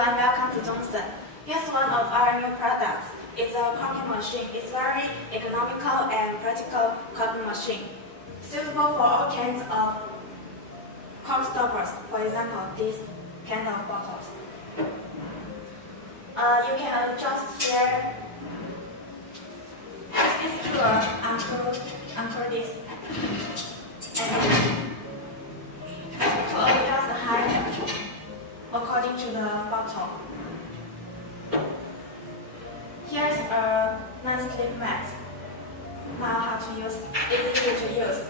everyone, welcome to Johnson. Here's one of our new products. It's a caulking machine. It's very economical and practical caulking machine, suitable for all kinds of caulk stoppers. For example, this kind of bottles. You can adjust here. Use this tool until this, and to adjust the height according to the bottle. Here's a non-slip mat. Now how to use. It's easy to use.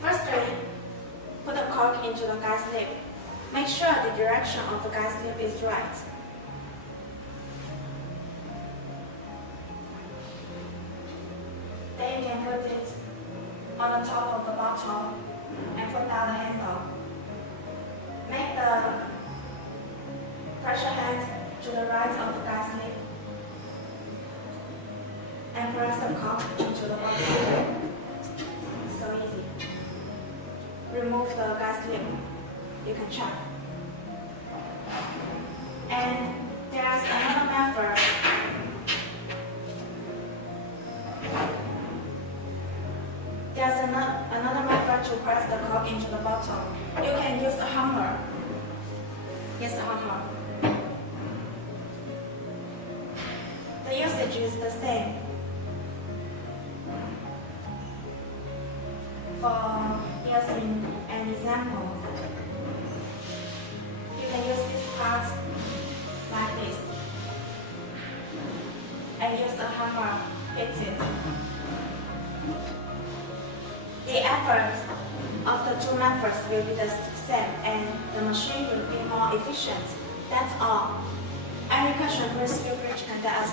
Firstly, put the caulk into the guide slip. Make sure the direction of the guide slip is right. Then you can put it on the top of the bottle and put down the handle. Make the pressure hand to the right of the guide slip and press the caulk into the bottle. So easy. Remove the guide slip. You can check. And there's another method. There's another method to press the caulk into the bottle. You can use a hammer. Yes, a hammer. The usage is the same. For using an example, you can use this part like this and use a hammer hit it. The effort of the two methods will be the same and the machine will be more efficient. That's all. Any question, please feel free to contact us.